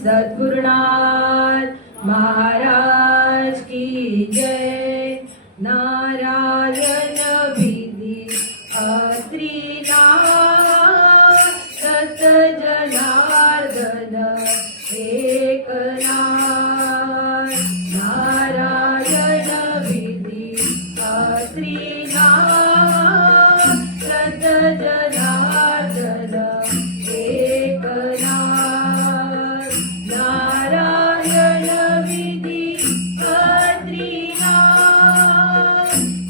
सद्गुरुनाथ महाराज की जय। नारायण विधि अत्रिनाथ सत जनार्दन एकनाथ। नारायण विधि अत्रिनाथ सत जनार्दन एकनाथ। नारायण विधि अत्रिनाथ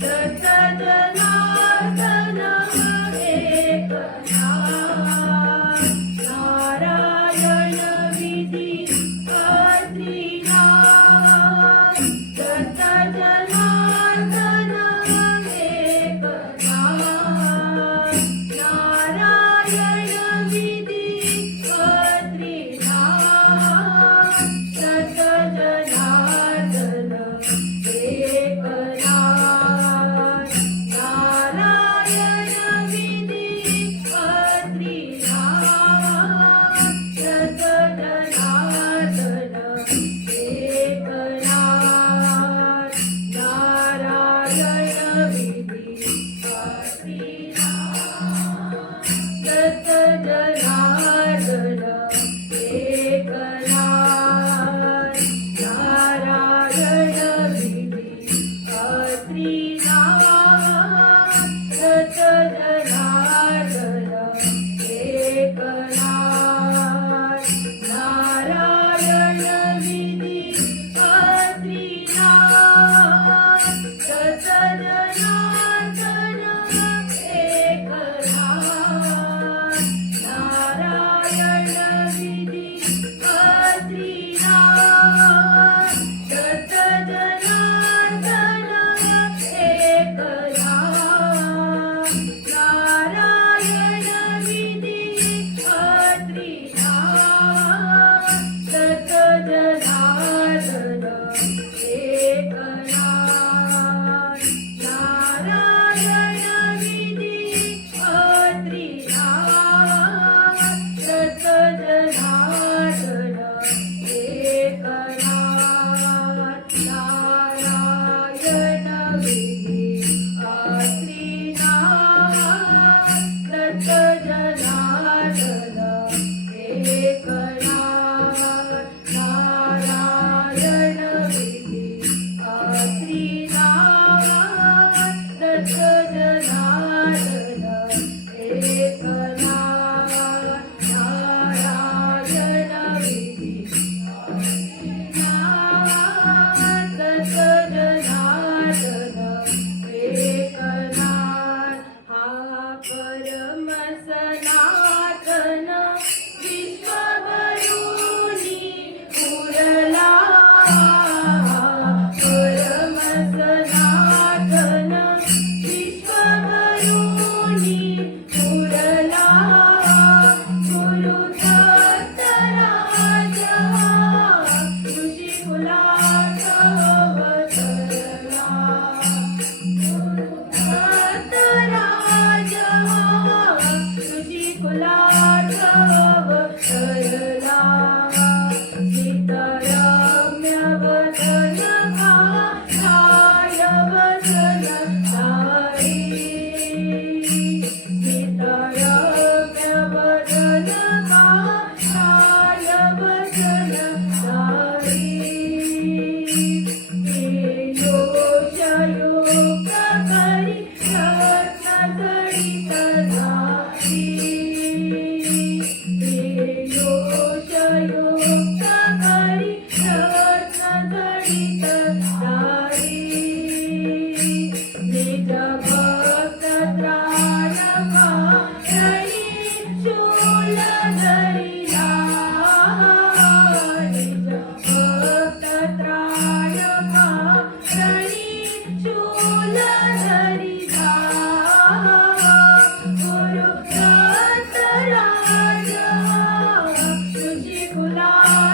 सत जनार्दन एकनाथ। नारायण विधि अत्रिनाथ सत जनार्दन एकनाथ। नारायण विधि अत्रिनाथ सत जनार्दन एकनाथ। नारायण विधि अत्रिनाथ सत जनार्दन एकनाथ। नारायण विधि अत्रिनाथ सत जनार्दन एकनाथ। नारायण विधि अत्रिनाथ सत जनार्दन एकनाथ। नारायण विधि अत्रिनाथ सत जनार्दन एकनाथ। नारायण विधि अत्रिनाथ सत जनार्दन एकनाथ। नारायण विधि अत्रिनाथ सत जनार्दन एकनाथ। नारायण विधि अत्रिनाथ सत जनार्दन एकनाथ। नारायण विधि अत्रिनाथ सत जनार्दन एकनाथ। नारायण विधि अत्रिनाथ सत जनार्दन एकनाथ। नारायण विधि अत्रिनाथ सत जनार्दन एकनाथ। हा परम सनातन विश्ववरूनी उरला। परम सनातन विश्ववरूनी उरला। गुरु दत्तराज ऋषिकुलात अवतरला। गुरु दत्तराज ऋषिकुलात अवतरला। सीतारम्य वदन काया वदन धारी। सीतारम्य वदन काया वदन धारी। योगयुक्त करी रत्नजडित धारी। योगयुक्त करी रत्नजडित धारी। निज भक्त त्राणकारिणी शूल धरिला। निज भक्त त्राणकारिणी शूल धरिला। गुरु दत्तराज ऋषिकुलात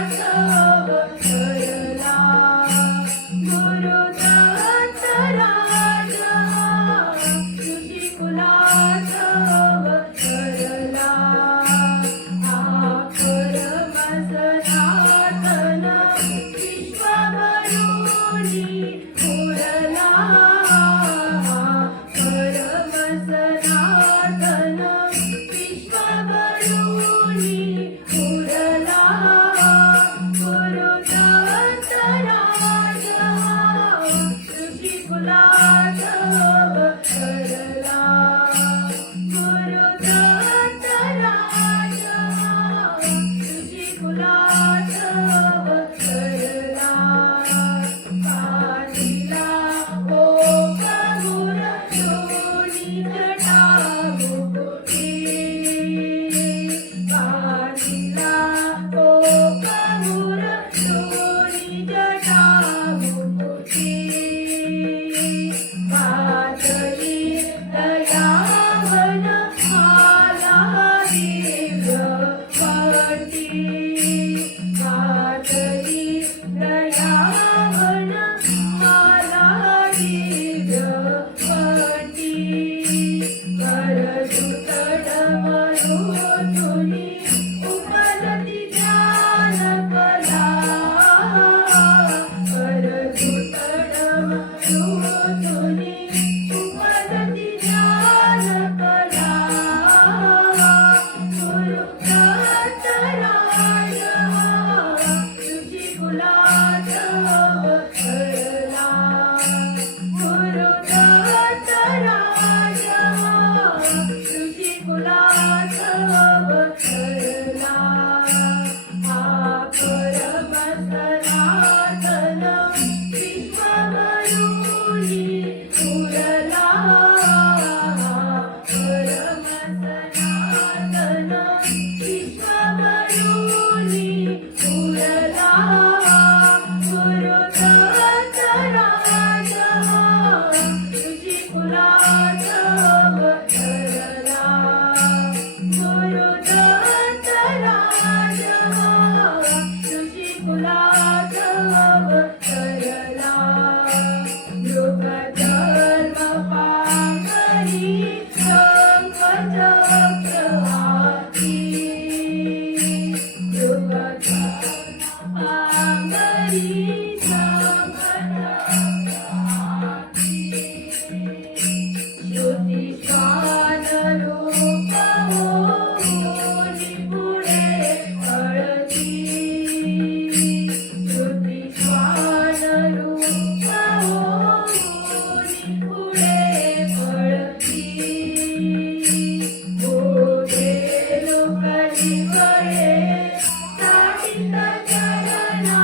चरणाला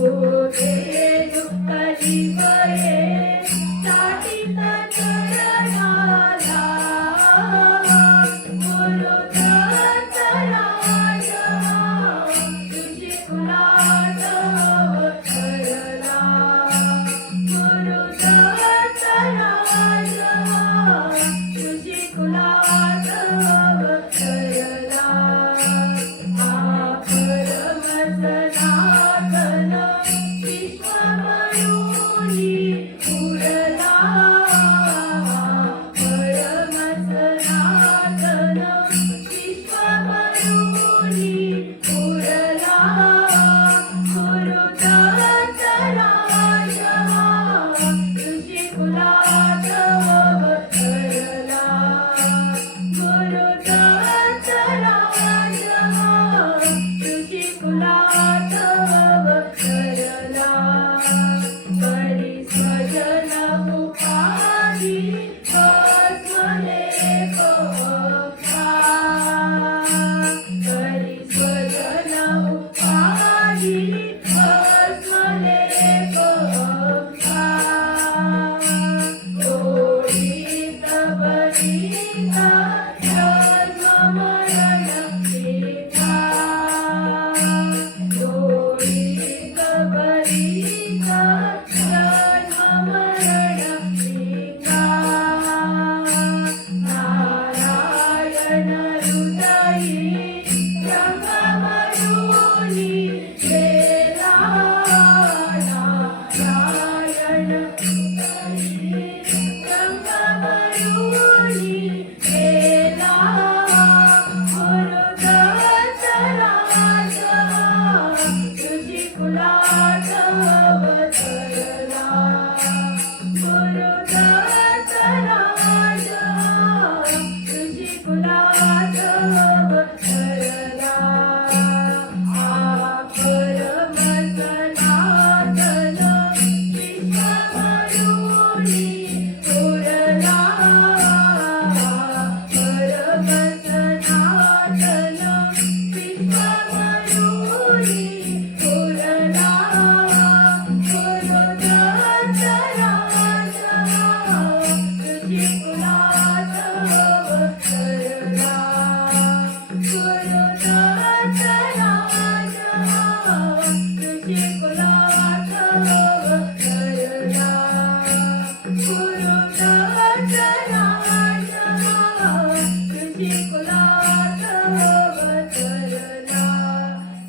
ओढे दुःखली बळे ताटीत चरणाला गुरुदत्त राजा तुझी कुलात अवतरला गुरुदत्त राजा तुझी कुलात अवतरला हा परमसनातन विश्वमयूरी उरला परमसनातन विश्वमयूरी उरला गुरुदत्त राजा तुझी कुलात अवतरला गुरुदत्त राजा तुझी कुलात अवतरला परी स्वजन मुखारी भस्मलेप वक्ता परी स्वजन मुखारी भस्मलेप वक्ता ओढीत बलिता जन्म मरण पिता ओढीत बलिता जन्म मरण पिता नारायण हृदयी रंगमयूरी वेला नारायण हृदयी रंगमयूरी वेला गुरुदत्त राजा तुझी कुलात अवतरला गुरुदत्त राजा तुझी कुलात अवतरला हा परमसनातन विश्वमयूरी उरला परमसनातन विश्वमयूरी उरला गुरुदत्त राजा तुझी कुलात अवतरला गुरुदत्त राजा तुझी कुलात अवतरला गुरुदत्त राजा तुझी कुलात अवतरला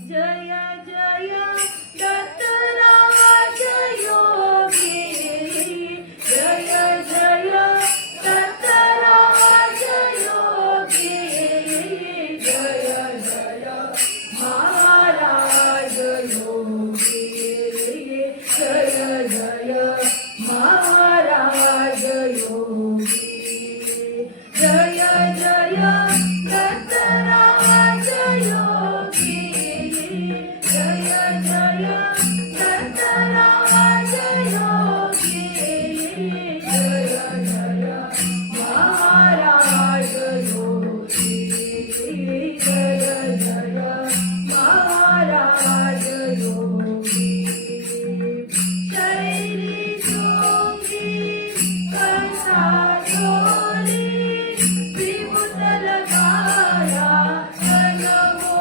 जय जय दत्तराज योगी जय जय दत्तराज योगी जय जय महाराज योगी जय जय महाराज योगी जय जय दत्तराज योगी जय जय दत्तराज योगी जय जय महाराज योगी जय जय महाराज योगी शैली शोभी कंसा डोली विभूतल गाया बनवो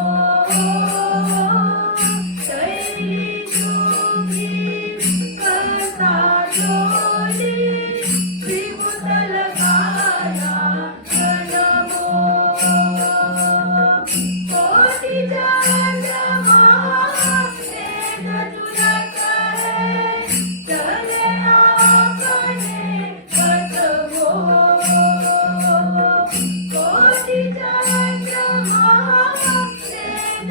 शैली शोभी कंसा डोली विभूतल गाया बनवो कोटी जन्मा वेद तुला करे चले आपणे बसवो कोटी जन्मा वेद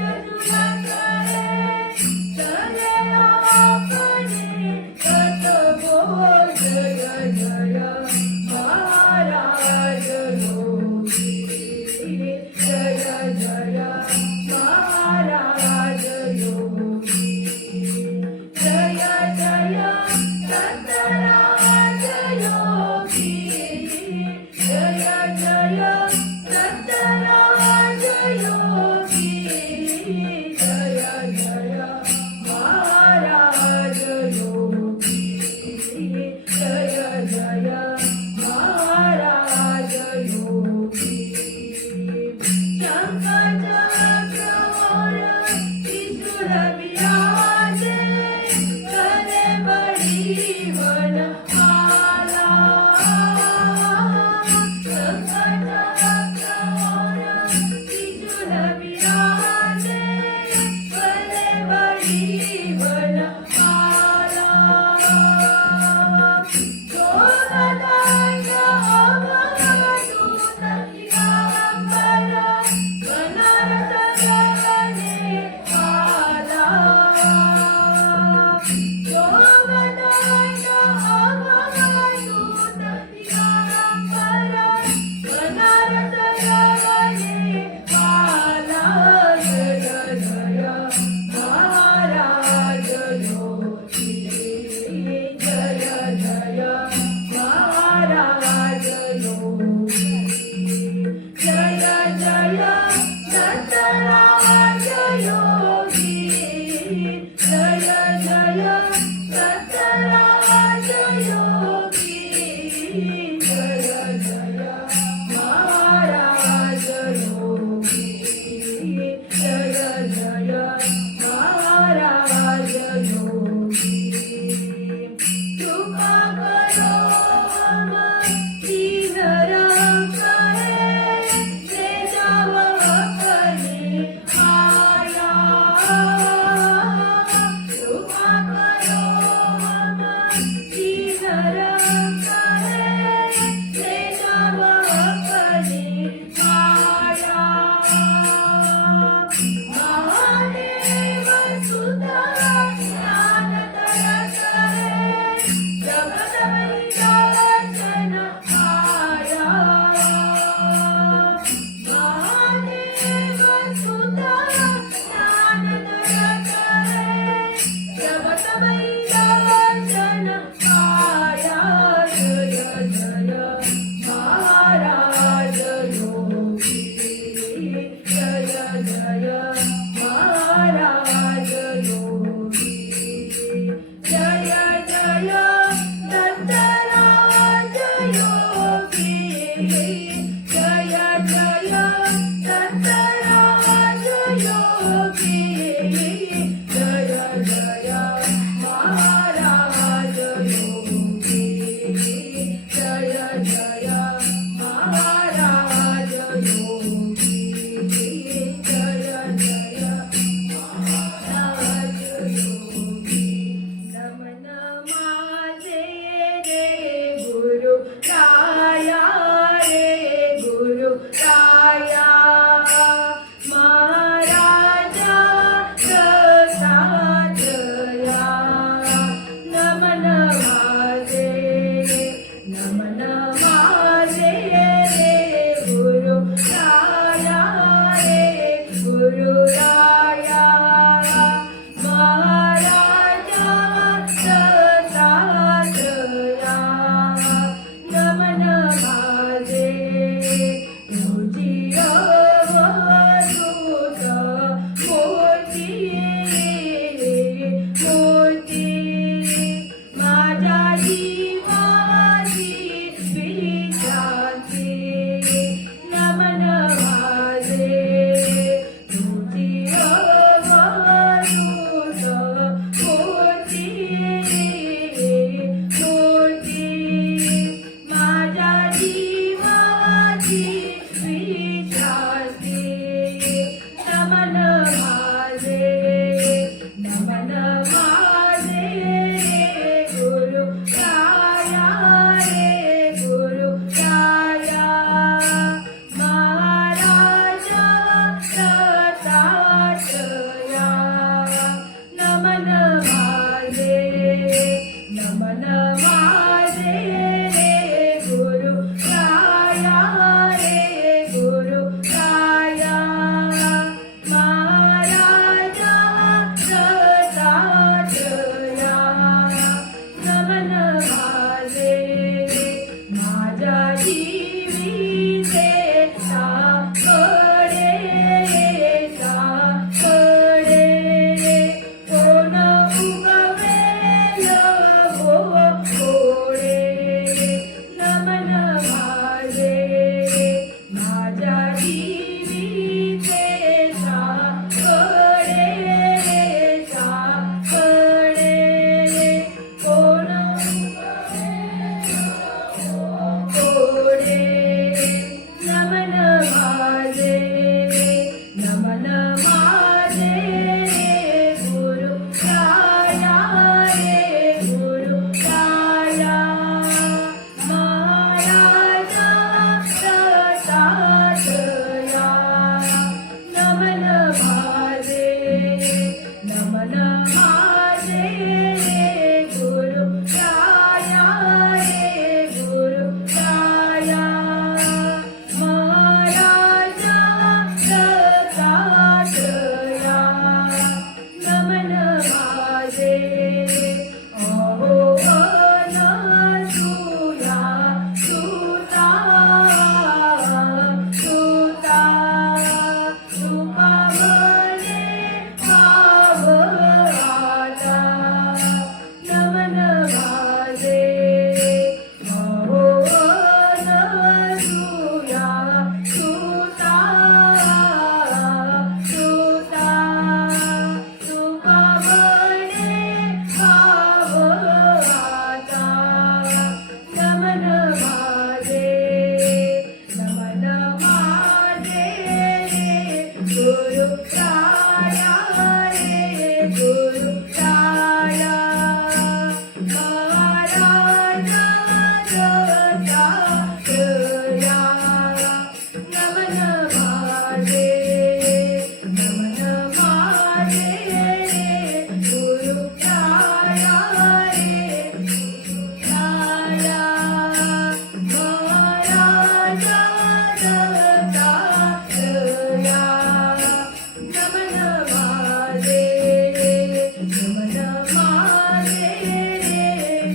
जय जय महाराज योगी जय जय महाराज योगी शंख चक्र और त्रिशूल विराजे करे बड़ी वनमाला शंख चक्र और त्रिशूल विराजे राया रे गुरु राया महाराजा दत्तात्रया नमन माझे गुरु राया रे राया महाराजा दत्तात्रया नमन माझे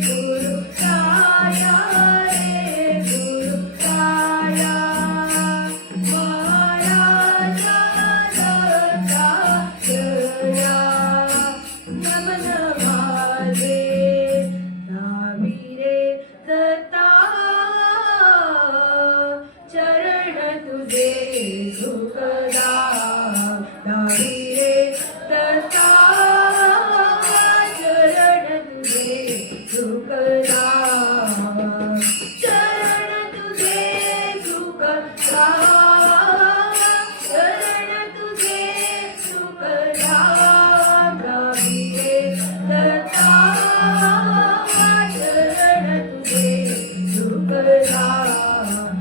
गुरु राया रे गुरु राया महाराजा दत्तात्रया नमन माझे नावी रे दत्ता चरण तुझे सुखदा नावी रे दत्ता चरण तुझे सुखदा चरण तुझे सुखदा चरण तुझे सुखदा नावी रे दत्ता चरण तुझे सुखदा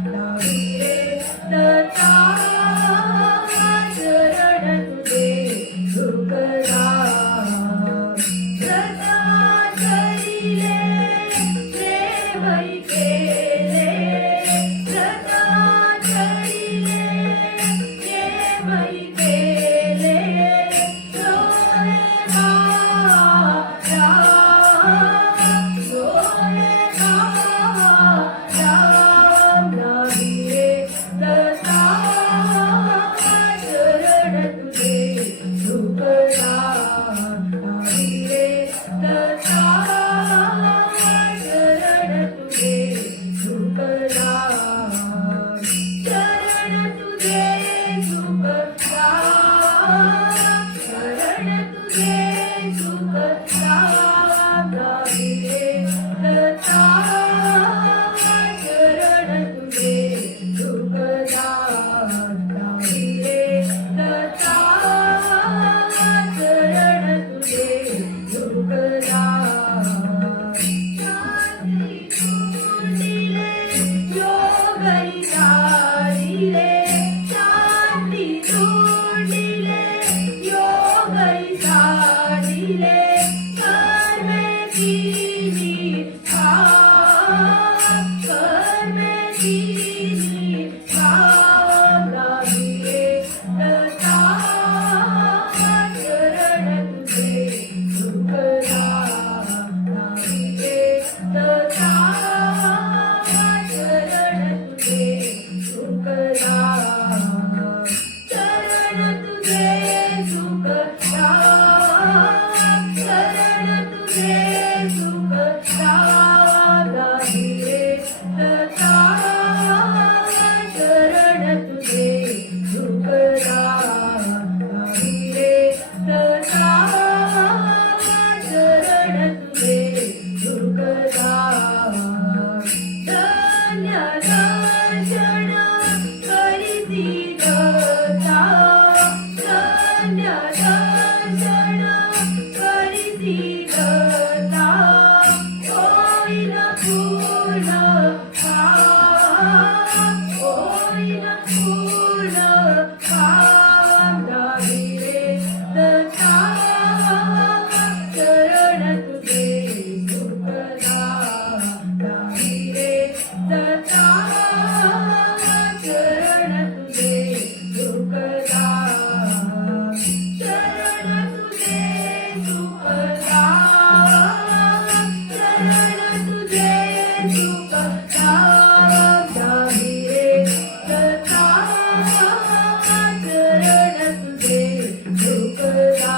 नावी रे दत्ता चरण तुझे सुखदा सदा करिले प्रेमही केले सदा करिले प्रेमही केले सोय राम सोय राम नावी रे दत्ता चरण तुझे सुखदा नावी रे दत्ता चरण तुझे सुखदा चरण तुझे सुखदा चरण तुझे सुखदा नावी रे दत्ता चरण तुझे सुखदा नावी रे दत्ता चरण तुझे सुखदा शांती तोडिले योगई साडिले शांती तोडिले योगई साडिले कर्मे कीनी कर्मे कीनी नावी रे दत्ता चरण तुझे सुखदा नावी रे दत्ता चरण तुझे सुखदा चरण तुझे सुखदा चरण तुझे सुखदा नावी रे दत्ता चरण तुझे सुखदा नावी रे दत्ता चरण तुझे सुखदा धन्य दर्शन करीती दत्ता धन्य दर्शन करीती दत्ता होईन पूर्ण होईन पूर्ण नावी रे दत्ता चरण तुझे सुखदा नावी रे दत्ता चरण तुझे सुखदा चरण तुझे सुखदा चरण तुझे सुखदा नावी रे दत्ता चरण तुझे सुखदा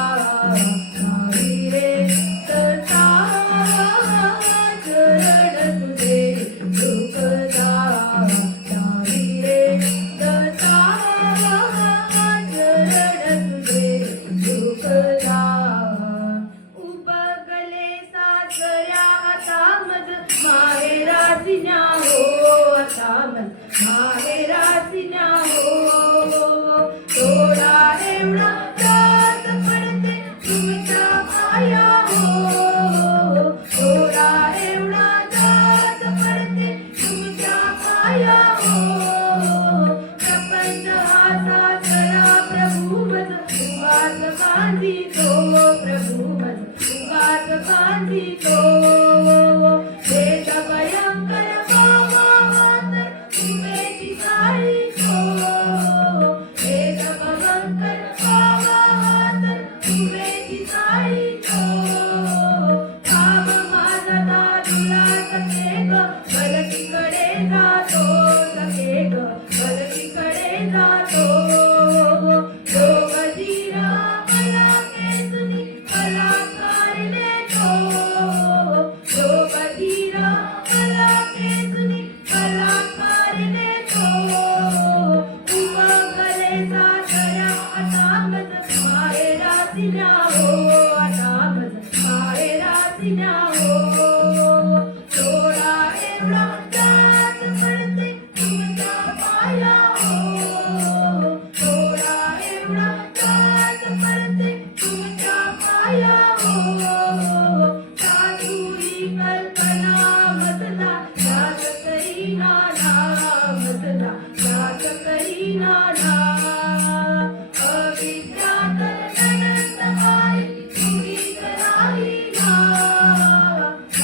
नावी रे दत्ता चरण तुझे सुखदा नावी रे दत्ता चरण तुझे सुखदा उपगले सासऱ्या आता मज माहेरासिन्या हो आता मज माहेरासिन्या हो थोडा एवढा उगाच बांधितो प्रभू मन उगाच बांधितो वेद भयंकर भावात उमेची साळीतो वेद भयंकर भावात उमेची साळीतो काम माझा तुला सखे ग गलतीकडे जातो सखे ग गलतीकडे जातो योग धीरा मला केसुनी कलाकार लेतो योग धीरा मला केसुनी कलाकार लेतो उमगले सासऱ्या आता मज माहेराची न्यावो आता मज माहेराची न्यावो थोडा एवढा जात पडते तुमच्या पायावर थोडा एवढा जात पडते तुमच्या पायावर साधुरी कल्पना मधला जात करी नाना मधला जात करी नाना अविद्यात अनंतकाय सुखीत राहिला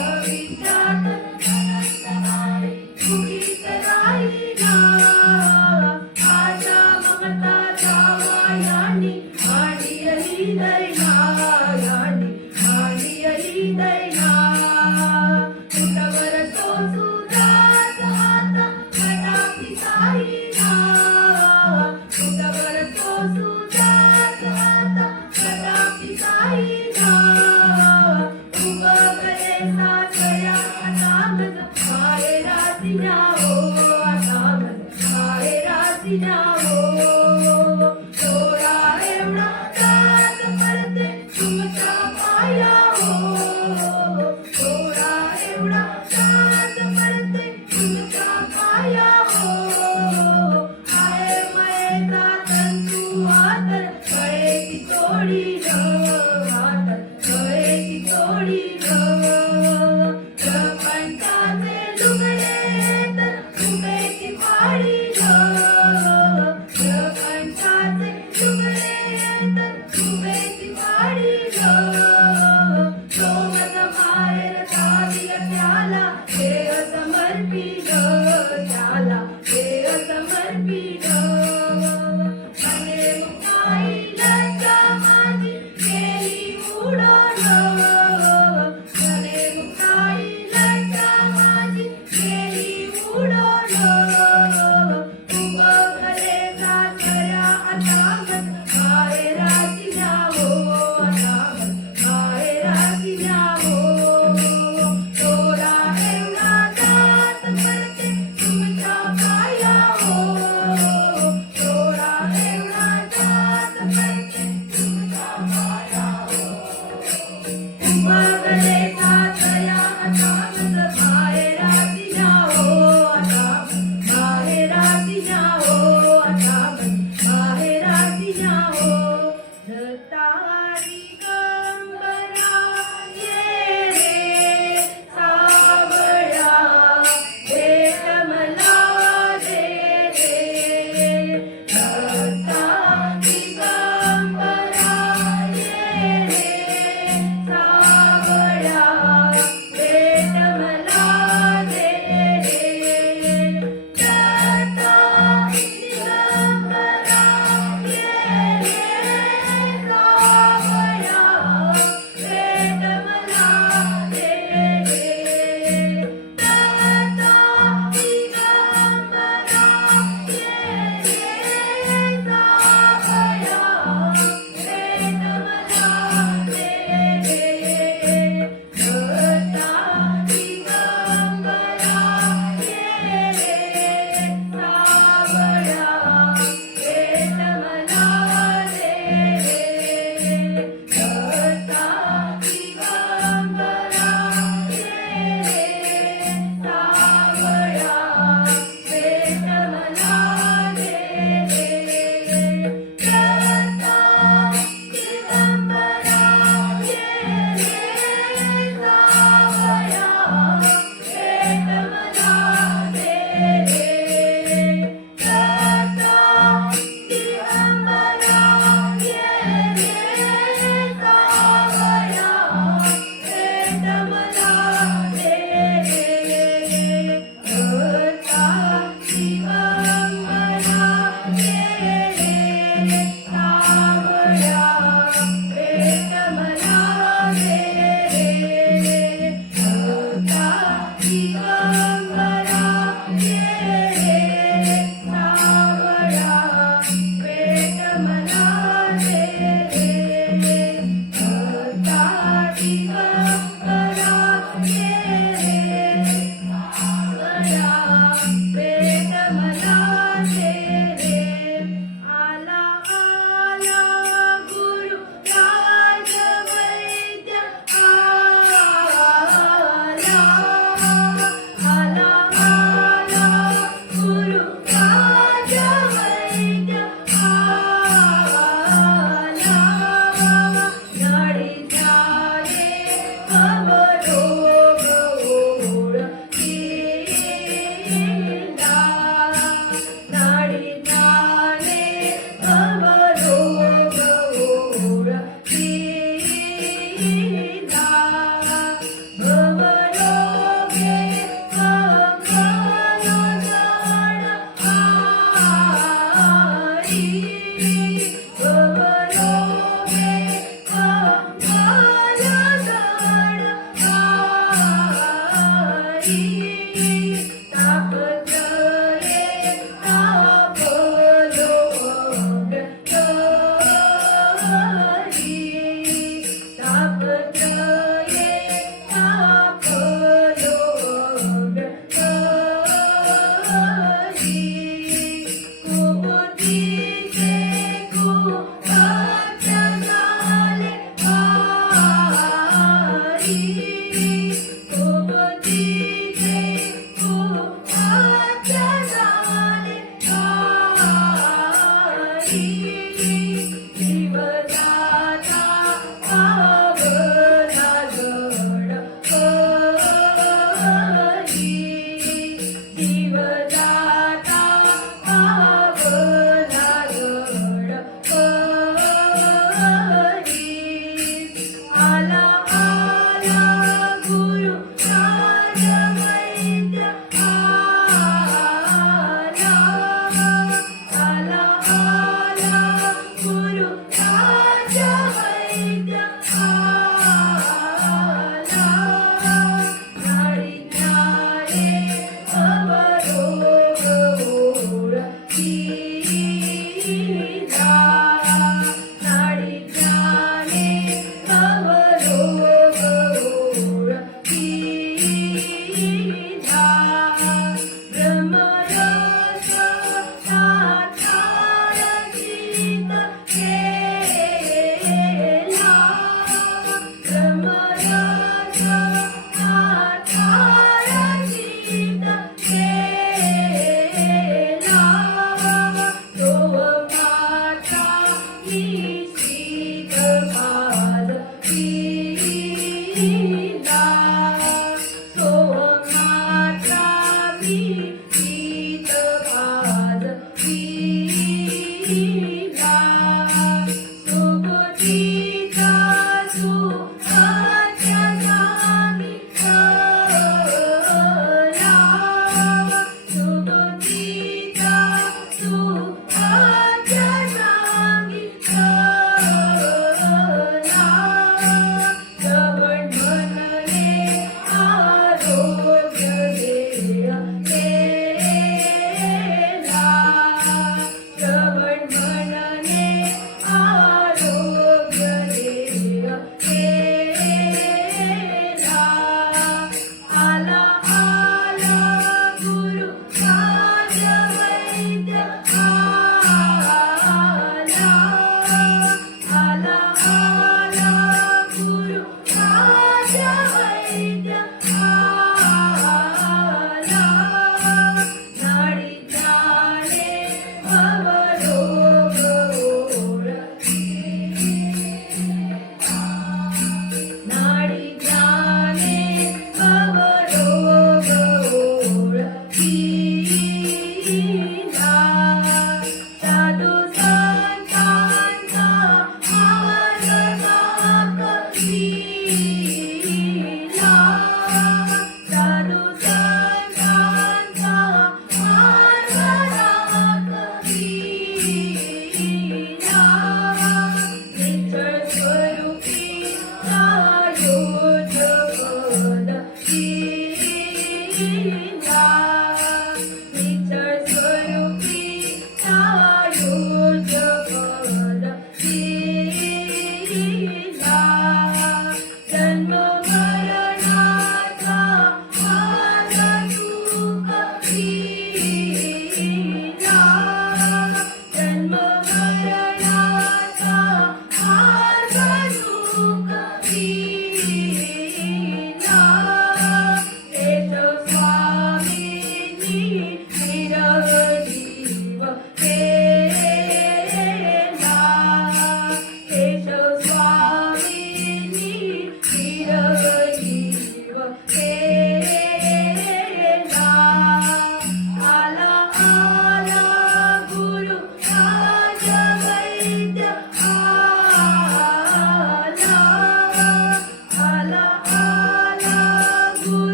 अविद्यात अनंतकाय सुखीत राहिला आशा ममता जावायानी मांडियली दैना यानी मांडियली दैना कुटवर तो सुदास आता मनाची साईना कुटवर तो सुदास आता मनाची साईना उगवले सासऱ्या आता मज माहेराची न्यावो आता मज माहेराची न्यावो थोडा एवढा जात पडते तुमच्या पायावर थोडा एवढा जात पडते तुमच्या पायावर आहे मयेचा तंतू आतर कळेची तोडी आतर कळेची तोडी प्रपंचाचे लुगडे तर उभेची पाडी प्रपंचाचे लुगडे तर उभेची पाडी सोमत माहेर चाविल त्याला देह समर्पित त्याला देह समर्पित मने मुखाई लज्जा माझी गेली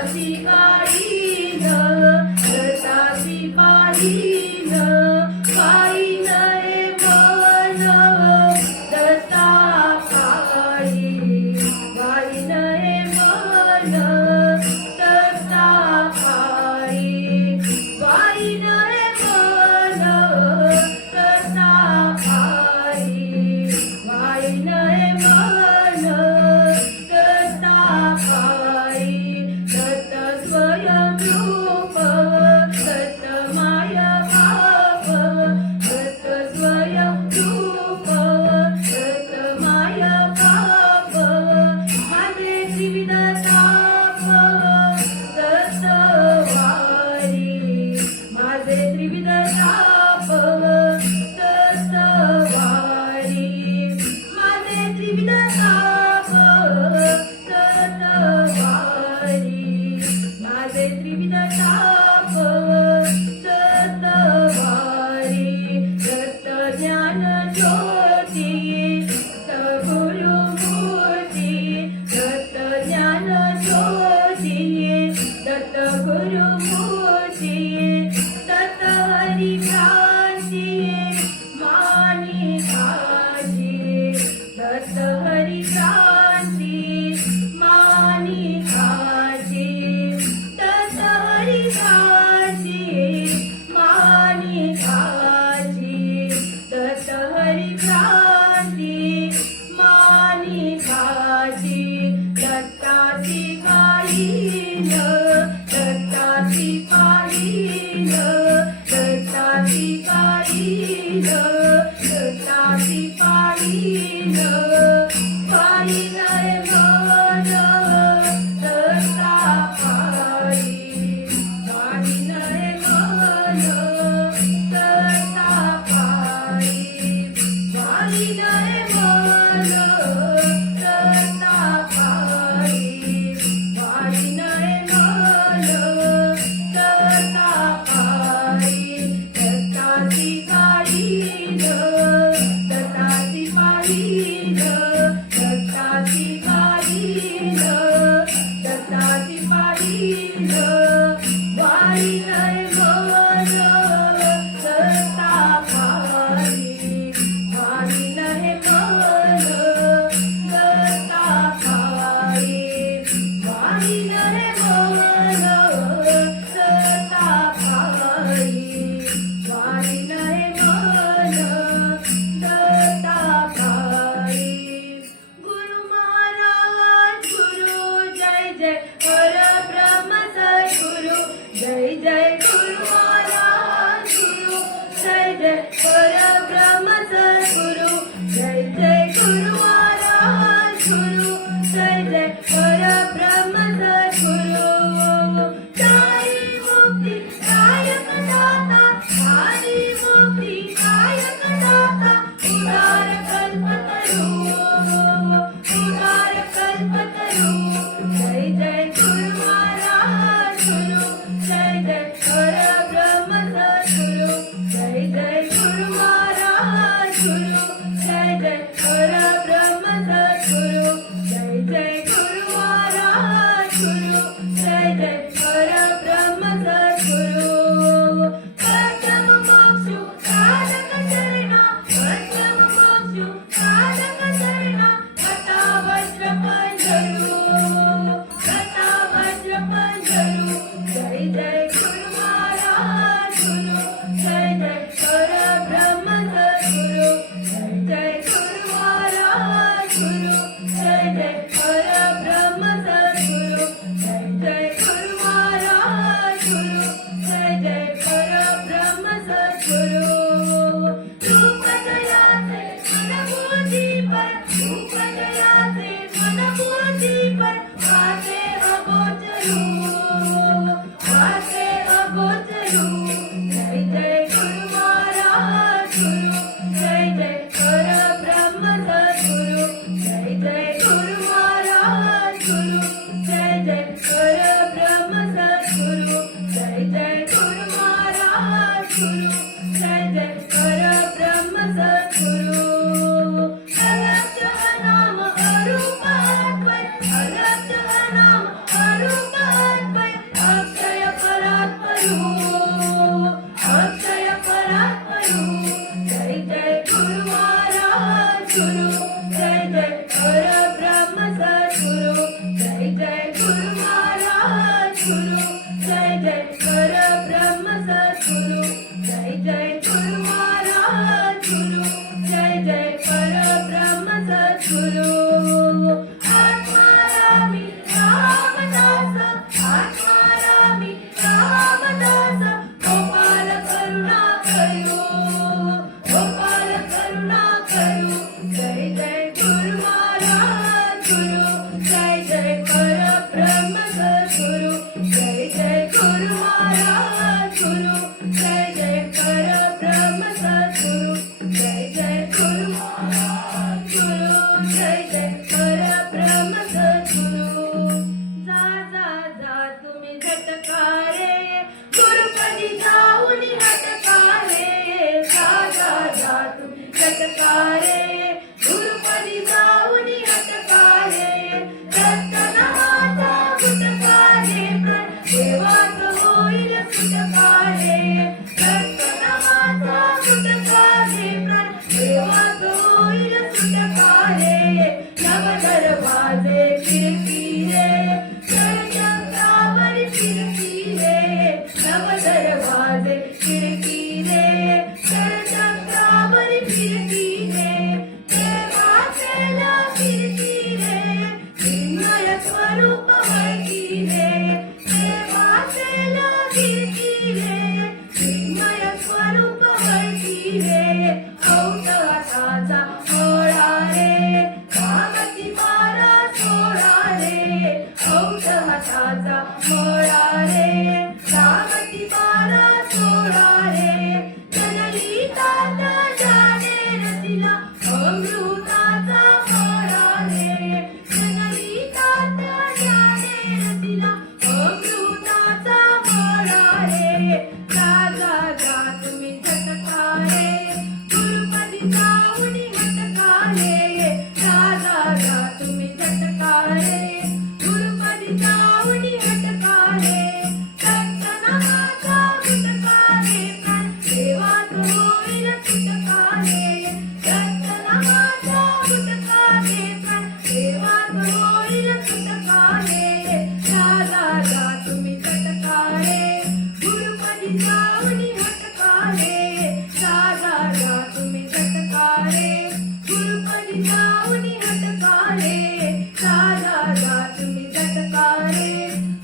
दत्ताची गाडीन दत्ताची पाडीन पायीन रे मन दत्ता पायी पायीन रे मन दत्ता पायी पायीन रे मन दत्ता पायी पायीन रे मन दत्ता पायी दत्त स्वयं रूप दत्त माया भाव दत्त स्वयं रूप दत्त माया भाव माझे त्रिविध ताप दत्त वारी माझे त्रिविध ताप दत्त वारी माझे त्रिविध ताप दत्त वारी माझे त्रिविध ताप दत्त वारी दत्त ज्ञान ज्योती दत्त गुरु मूर्ती दत्त ज्ञान ज्योती दत्त गुरु मूर्ती दत्त हरी क्रांती मानी काजी दत्त हरी क्रांती मानी काजी दत्त हरी क्रांती मानी काजी दत्त हरी क्रांती मानी काजी दत्ताची गाडीन दत्ताची पाडीन दत्ताची गाडीन दत्ताची पाडीन पायीन रे मन दत्ता पायी पायीन रे मन दत्ता पायी पायीन रे मन दत्ता पायी पायीन रे मन दत्ता पायी दत्ताची गाडीन दत्ताची पाडीन दत्ताची गाडीन दत्ताची पाडीन पायीन रे मन दत्ता पायी पायीन रे मन दत्ता पायी पायीन रे मन दत्ता पायी पायीन रे मन दत्ता पायी गुरु महाराज गुरु जय जय परब्रह्म सद्गुरु जय जय गुरु महाराज गुरु जय जय परब्रह्म सद्गुरु जय जय गुरु महाराज गुरु जय जय परब्रह्म सद्गुरु साई मुक्ती कायक दाता साई मुक्ती कायक दाता उदार कल्पतरू उदार कल्पतरू जय जय गुरु महाराज गुरु जय जय परब्रह्म सद्गुरु जय जय गुरु महाराज गुरु जय जय परब्रह्म सद्गुरु जय जय गुरु महाराज गुरु जय जय परब्रह्म सद्गुरु पद्म मोक्षु साधक चरणा पद्म मोक्षु साधक चरणा कथा वज्र पंजरू कथा वज्र पंजरू जय जय गुरु महाराज गुरु जय जय परब्रह्म सद्गुरु जय जय गुरु महाराज गुरु जय जय परब्रह्म सद्गुरु जय जय गुरु महाराज गुरु जय जय परब्रह्म सद्गुरु रूप दयाचे मनमूर्ती पर रूप दयाचे मनमूर्ती पर वासे अगोचरू वासे सद्गुरु जय जय परब्रह्म सद्गुरु जय जय गुरु महाराज गुरु जय जय परब्रह्म सद्गुरु आत्मारामी रामदास आत्मारामी रामदास गोपाल करुणा करू गोपाल करुणा करू जय जय गुरु महाराज गुरु जय जय परब्रह्म सद्गुरु जय जय गुरु महाराज गुरु जय जय परब्रह्म सद्गुरु जय जय गुरु महाराज गुरु जय जय परब्रह्म सद्गुरु जा जा जा तुम्ही झटकारे गुरुपदी जाऊन हटकारे जा जा जा तुम्ही झटकारे गुरुपदी जाऊन हटकारे रत्ननामाचा गुटकारे देवाच होईल सुटकारे रत्ननामाचा गुटकारे देवाच होईल सुटकारे नवदर वाजे फिरकीरे चंद्रावर फिरकीरे नवदर वाजे फिरकीरे चंद्रावर फिरकीरे देवाचेला फिरकीरे चिन्मय स्वरूप वळकीरे देवाचेला फिरकीरे चिन्मय स्वरूप वळकीरे औषधाचा मोळा रे कामती मारा सोळा रे औषधाचा मोळा रे कामती मारा सोळा रे जनलितात जाने रचिला अमृताचा मोळा रे जनलितात जाने रचिला अमृताचा मोळा रे जा जा जा तुम्ही झटकारे गुरुपदी जाऊन हटकारे जा जा जा तुम्ही झटकारे गुरुपदी जाऊन हटकारे रत्ननामाचा गुटकारे देवाच होईल सुटकारे रत्ननामाचा गुटकारे देवाच होईल सुटकारे जा जा जा तुम्ही झटकारे गुरुपदी जाऊन हटकारे जा जा जा तुम्ही झटकारे गुरुपदी जाऊन हटकारे जा जा जा तुम्ही झटकारे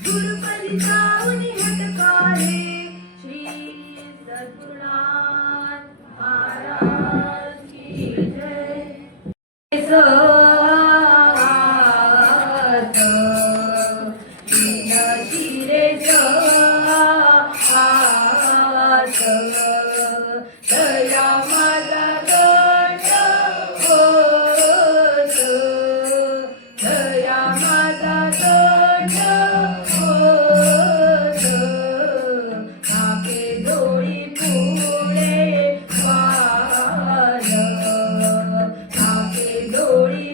गुरुपदी जाऊन हटकारे श्री सद्गुरुनाथ महाराज की जय हात तीन शिरेचा हात दया माझा दंड होत दया माझा दंड होत नाके डोळी पुढे वाल नाके डोळी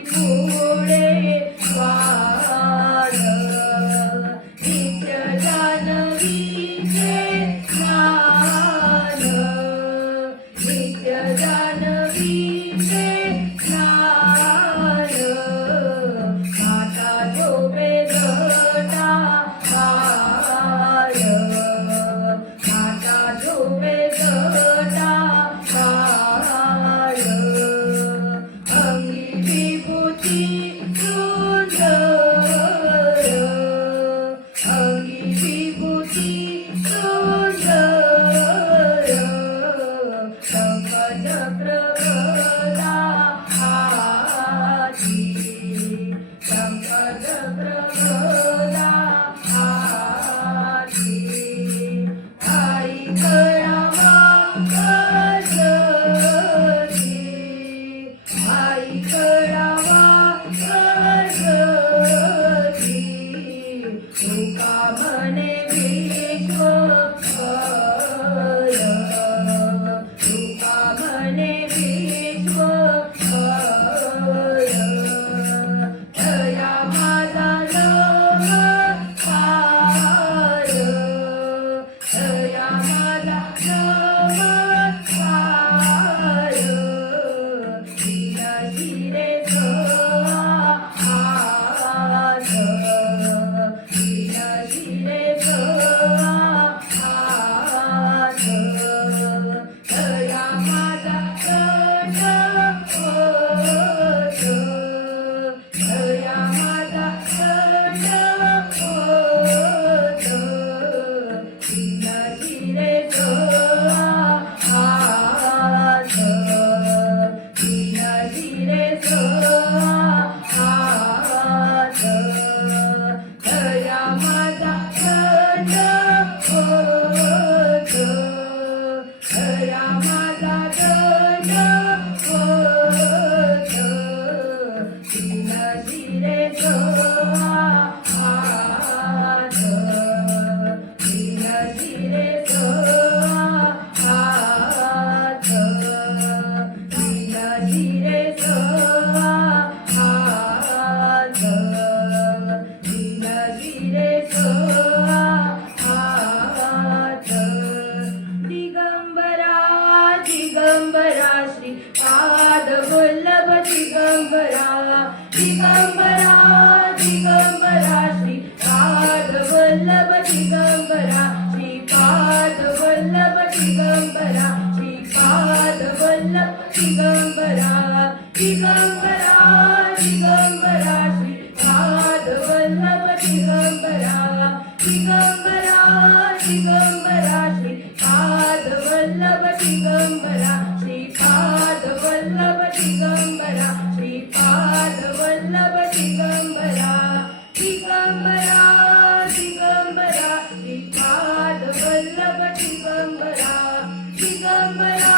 वल्लभ दिगंबरा दिगंबरा दिगंबरा श्रीपाद वल्लभ दिगंबरा श्रीपाद वल्लभ दिगंबरा श्रीपाद वल्लभ दिगंबरा दिगंबरा दिगंबरा श्रीपाद वल्लभ दिगंबरा दिगंबरा दिगंबरा श्रीपाद वल्लभ दिगंबरा श्रीपाद वल्लभ दिगंबरा श्रीपाद वल्लभ दिगंबरा दिगंबरा दिगंबरा श्रीपाद वल्लभ दिगंबरा दिगंबरा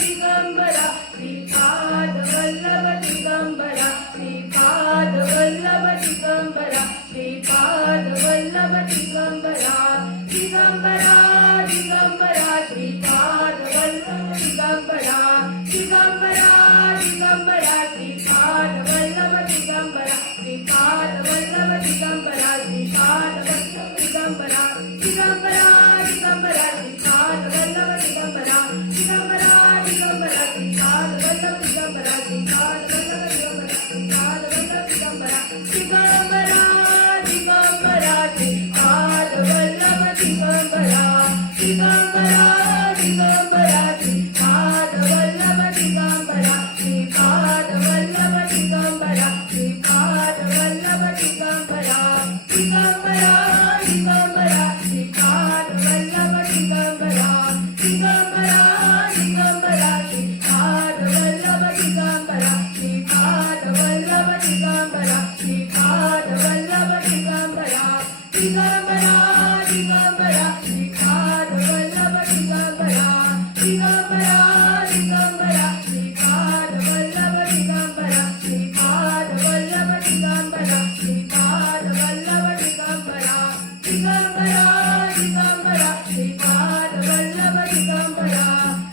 दिगंबरा श्रीपाद वल्लभ दिगंबरा श्रीपाद वल्लभ दिगंबरा श्रीपाद वल्लभ दिगंबरा दिगंबरा दिगंबरा श्रीपाद वल्लभ दिगंबरा दिगंबरा दिगंबरा श्रीपाद वल्लभ दिगंबरा श्रीपाद वल्लभ दिगंबरा श्रीपाद वल्लभ दिगंबरा दिगंबरा दिगंबरा श्रीपाद वल्लभ दिगंबरा दिगंबरा दिगंबरा श्रीपाद वल्लभ दिगंबरा श्रीपाद वल्लभ दिगंबरा श्रीपाद वल्लभ दिगंबरा दिगंबरा दिगंबरा श्रीपाद वल्लभ दिगंबरा दिगंबरा दिगंबरा श्रीपाद वल्लभ दिगंबरा श्रीपाद वल्लभ दिगंबरा श्रीपाद वल्लभ दिगंबरा दिगंबरा दिगंबरा श्रीपाद वल्लभ दिगंबरा दिगंबरा दिगंबरा श्रीपाद वल्लभ दिगंबरा श्रीपाद वल्लभ दिगंबरा श्रीपाद वल्लभ दिगंबरा दिगंबरा दिगंबरा श्रीपाद वल्लभ दिगंबरा दिगंबरा दिगंबरा श्रीपाद वल्लभ दिगंबरा श्रीपाद वल्लभ दिगंबरा श्रीपाद वल्लभ दिगंबरा दिगंबरा दिगंबरा श्रीपाद वल्लभ दिगंबरा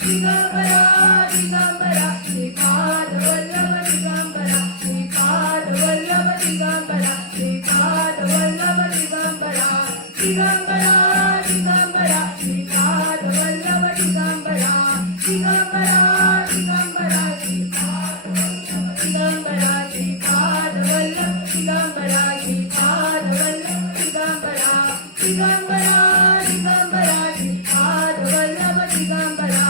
दिगंबरा दिगंबरा श्रीपाद वल्लभ दिगंबरा श्रीपाद वल्लभ दिगंबरा श्रीपाद वल्लभ दिगंबरा दिगंबरा दिगंबरा श्रीपाद वल्लभ दिगंबरा दिगंबरा दिगंबरा श्रीपाद दिगंबरा श्रीपाद वल्लभ दिगंबरा श्रीपाद वल्लभ दिगंबरा दिगंबरा दिगंबरा श्रीपाद वल्लभ दिगंबरा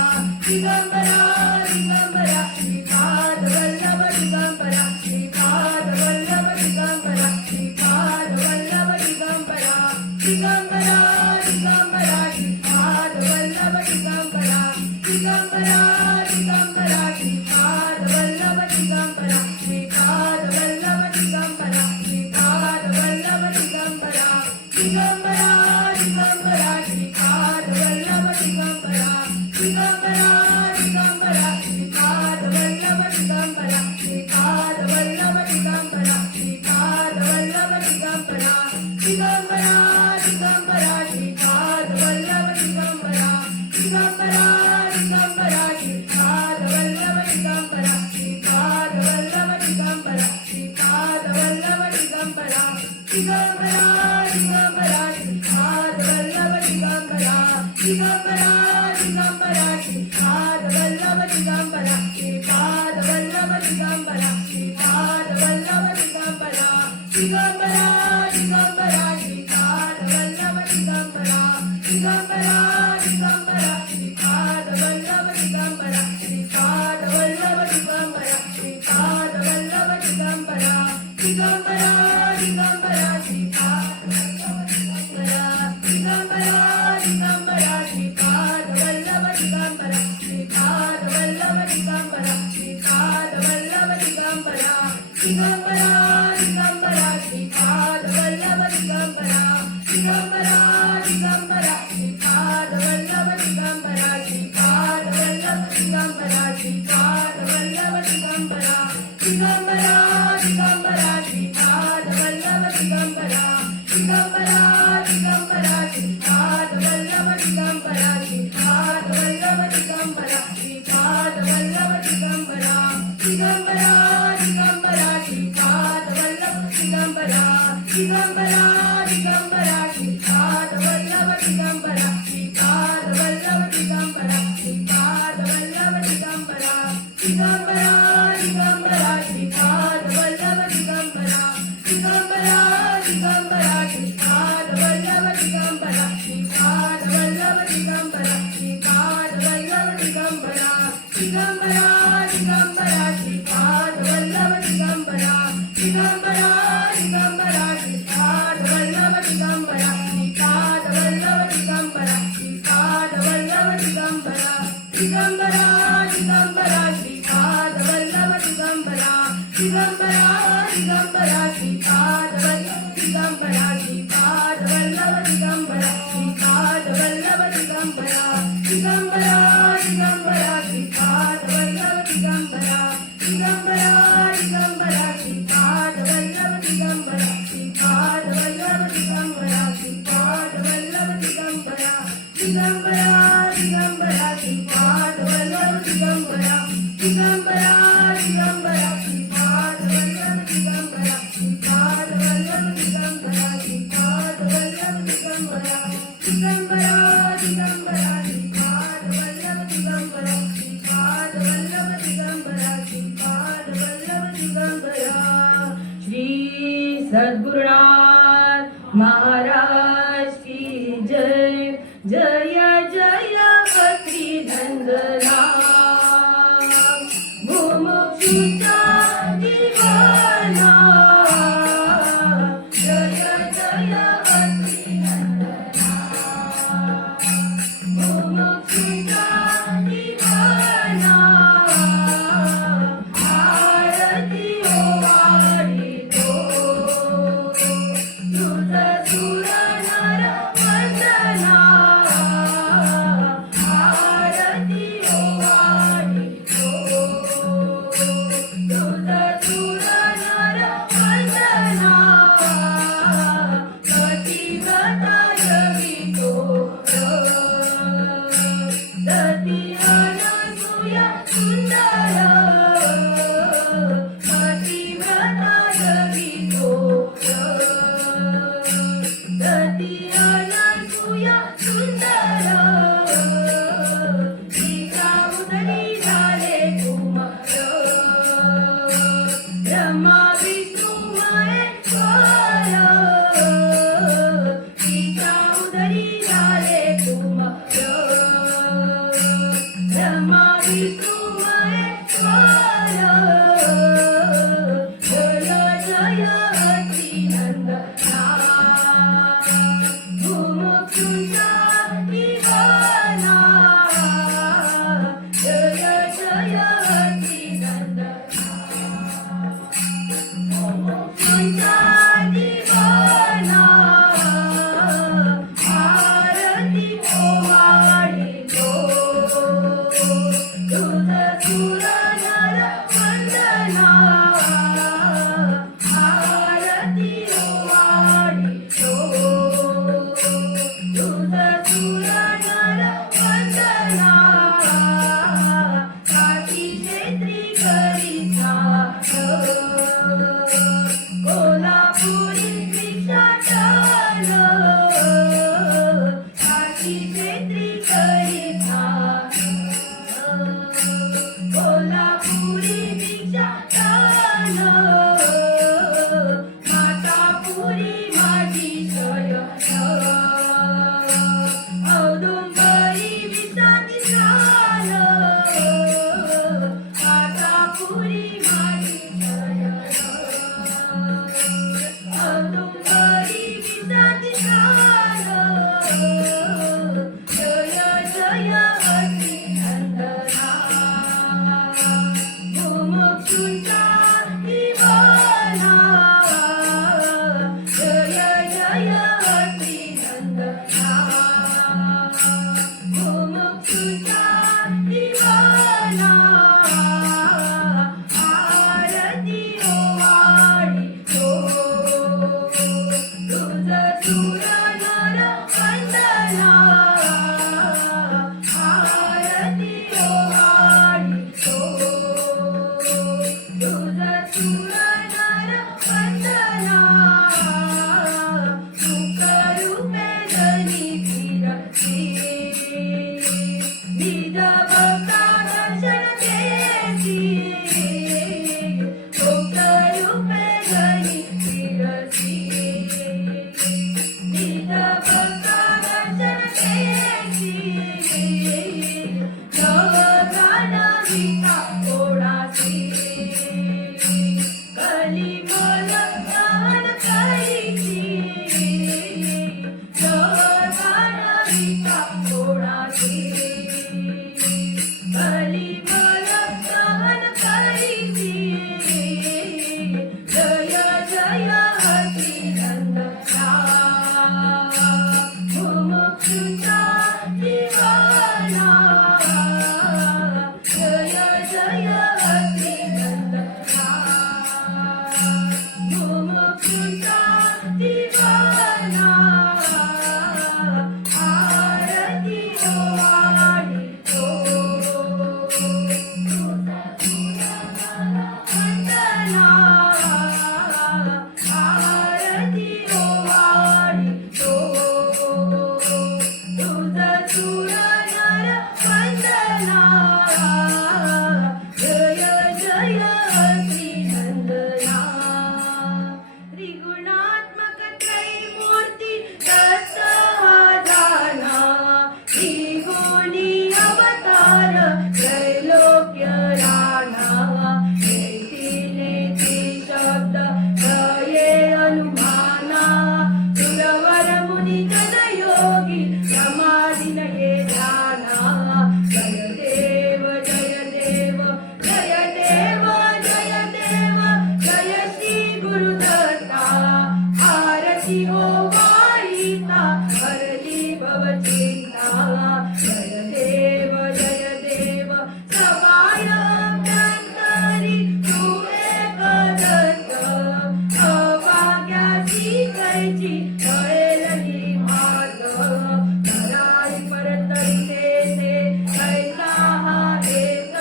दिगंबरा दिगंबरा श्रीपाद वल्लभ दिगंबरा श्रीपाद वल्लभ दिगंबरा श्रीपाद वल्लभ दिगंबरा दिगंबरा दिगंबरा श्रीपाद वल्लभ दिगंबरा दिगंबरा दिगंबरा श्रीपाद वल्लभ दिगंबरा श्रीपाद वल्लभ दिगंबरा श्रीपाद वल्लभ दिगंबरा दिगंबरा दिगंबरा श्रीपाद वल्लभ दिगंबरा दिगंबरा दिगंबरा श्रीपाद वल्लभ दिगंबरा श्रीपाद वल्लभ दिगंबरा श्रीपाद वल्लभ दिगंबरा दिगंबरा दिगंबरा श्रीपाद वल्लभ दिगंबरा दिगंबरा दिगंबरा श्रीपाद वल्लभ दिगंबरा श्रीपाद वल्लभ दिगंबरा श्रीपाद वल्लभ दिगंबरा दिगंबरा दिगंबरा श्रीपाद वल्लभ दिगंबरा दिगंबरा दिगंबरा श्रीपाद वल्लभ दिगंबरा श्रीपाद वल्लभ दिगंबरा श्रीपाद वल्लभ दिगंबरा दिगंबरा दिगंबरा श्रीपाद वल्लभ दिगंबरा दिगंबरा दिगंबरा श्रीपाद वल्लभ दिगंबरा श्रीपाद वल्लभ दिगंबरा श्रीपाद वल्लभ दिगंबरा दिगंबरा दिगंबरा श्रीपाद वल्लभ दिगंबरा दिगंबरा दिगंबरा श्रीपाद वल्लभ दिगंबरा श्रीपाद वल्लभ दिगंबरा श्रीपाद वल्लभ दिगंबरा दिगंबरा दिगंबरा श्रीपाद वल्लभ दिगंबरा दिगंबरा दिगंबरा श्रीपाद वल्लभ दिगंबरा श्रीपाद वल्लभ दिगंबरा श्रीपाद वल्लभ दिगंबरा दिगंबरा दिगंबरा श्रीपाद वल्लभ दिगंबरा दिगंबरा दिगंबरा श्रीपाद वल्लभ दिगंबरा श्रीपाद वल्लभ दिगंबरा श्रीपाद वल्लभ दिगंबरा दिगंबरा दिगंबरा श्रीपाद वल्लभ दिगंबरा दिगंबरा दिगंबरा श्रीपाद वल्लभ दिगंबरा श्रीपाद वल्लभ दिगंबरा श्रीपाद वल्लभ दिगंबरा दिगंबरा दिगंबरा दिगंबरा श्रीपाद वल्लभ दिगंबरा दिगंबरा दिगंबरा श्रीपाद वल्लभ दिगंबरा श्रीपाद वल्लभ दिगंबरा श्रीपाद वल्लभ दिगंबरा दिगंबरा दिगंबरा श्रीपाद वल्लभ दिगंबरा दिगंबरा दिगंबरा श्रीपाद वल्लभ दिगंबरा श्रीपाद वल्लभ दिगंबरा श्रीपाद वल्लभ दिगंबरा दिगंबरा दिगंबरा श्रीपाद वल्लभ दिगंबरा श्रीपाद वल्लभ दिगंबरा श्रीपाद वल्लभ दिगंबरा श्री सद्गुरुनाथ महाराज की जय जय जय भक्ति धंधनाम मुमुक्षुचा जीवना जय जय भक्ति धंधनाम मुमुक्षुचा जीवना आरती ओवाळीतो तुझ सुर नर वंदना निगुणी अवतार त्रैलोक्य राणावा नेती शब्द ये अनुमाना सुरवर मुनी जनयोगी समाधि नये ध्याना जय देव जय देव जय देव जय देव जय श्री गुरुदत्ता आरती ओ वाळीता हरली भवचिंता जय देव सवाय अभ्यंतरी तू एक दत्त अभाग्याची कैची कळेलही मात धराई परतरिते ते कैसा हा हेत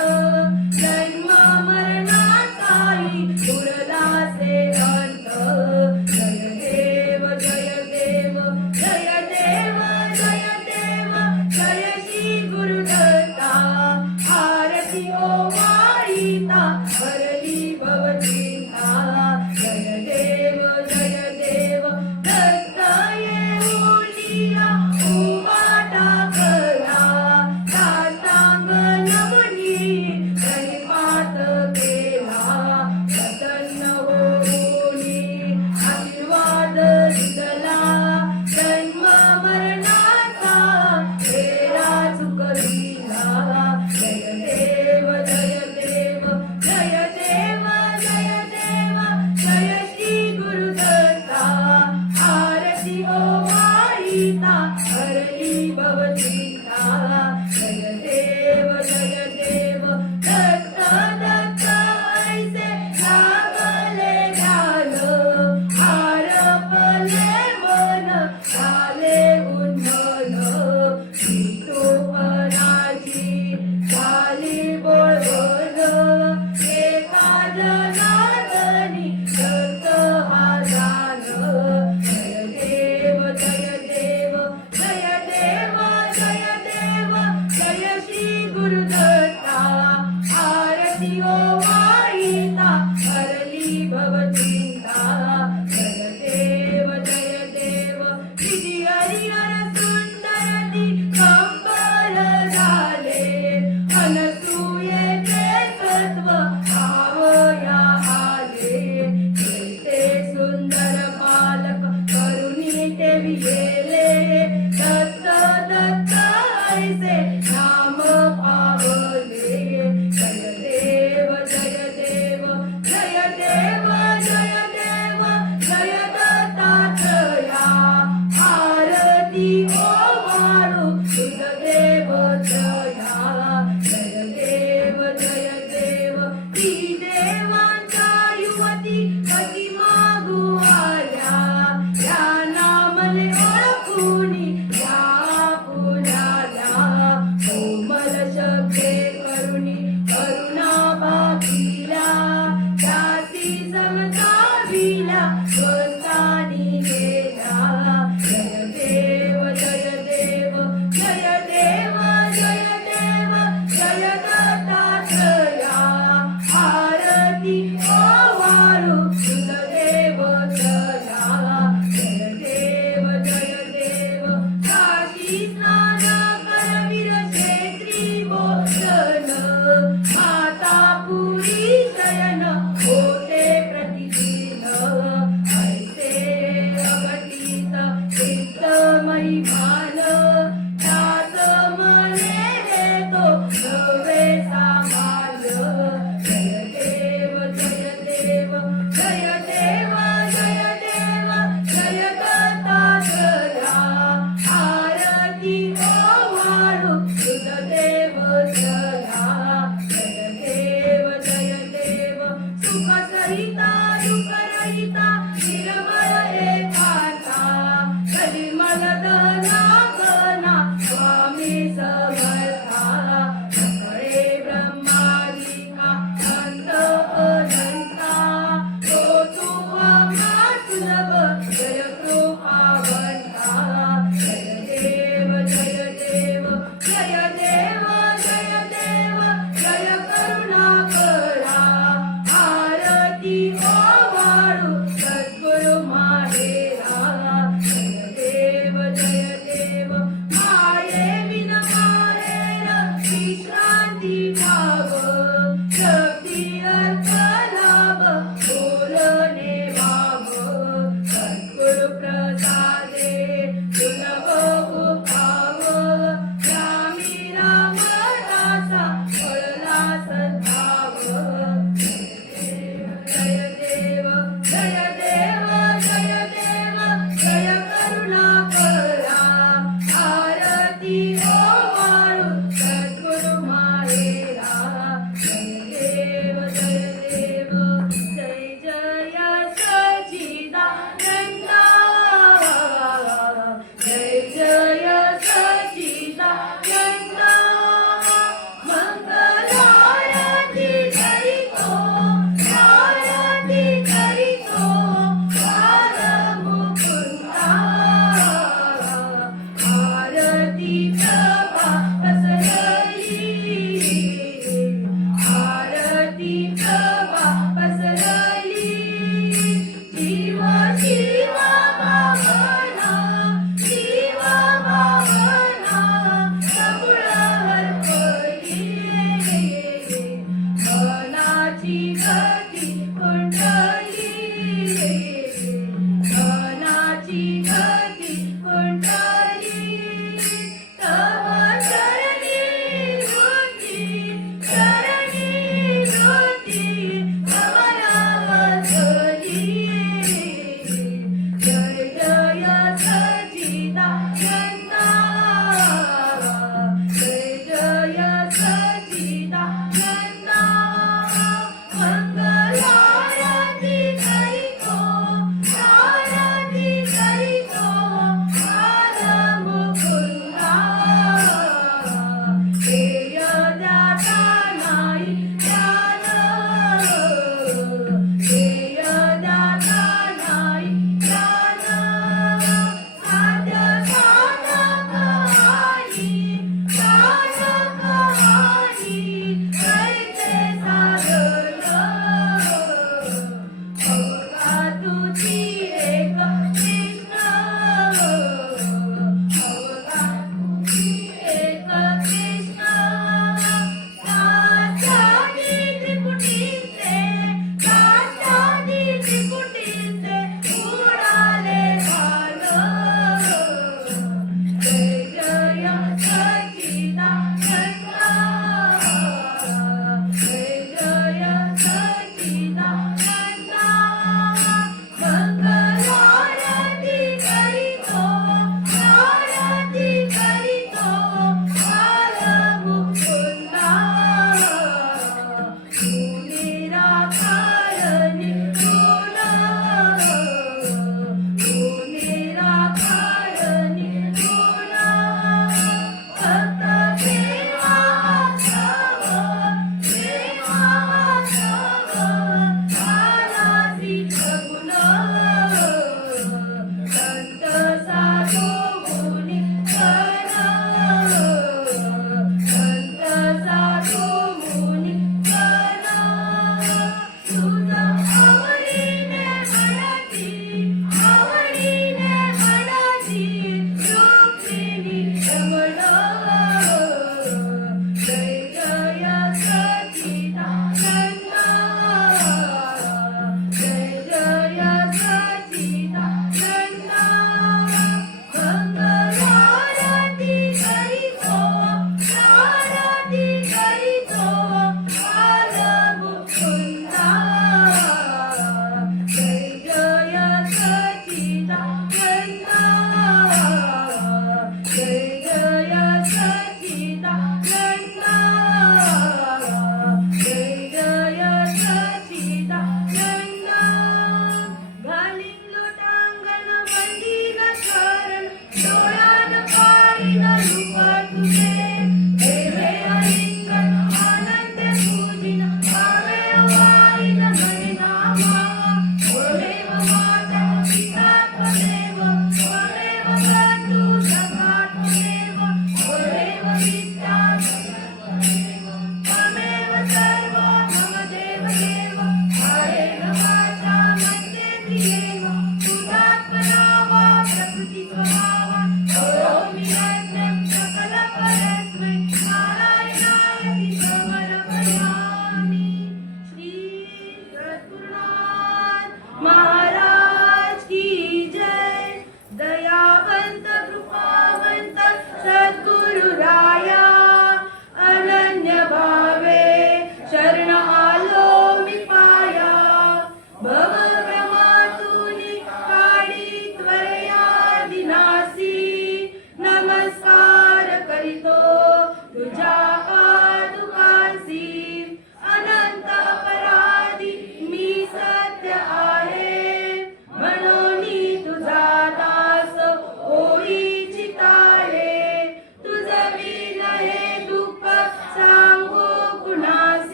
जन्म मरणाचाही उरलासे अंत जय देव जय देव जय देव जय देव जय श्री गुरुदत्ता आरती ओ वाळीता हरली भवचिंता जय देव दत्त येऊलिया उवाटा करा साष्टांग नमनी परिपात केला प्रसन्न होऊनी आशीर्वाद दिला जन्म मरणाचा फेरा चुकविला जय देव जय देव जय देव जय देव जय श्री गुरुदत्ता आरती ओ वाळीता हरली भवचिंता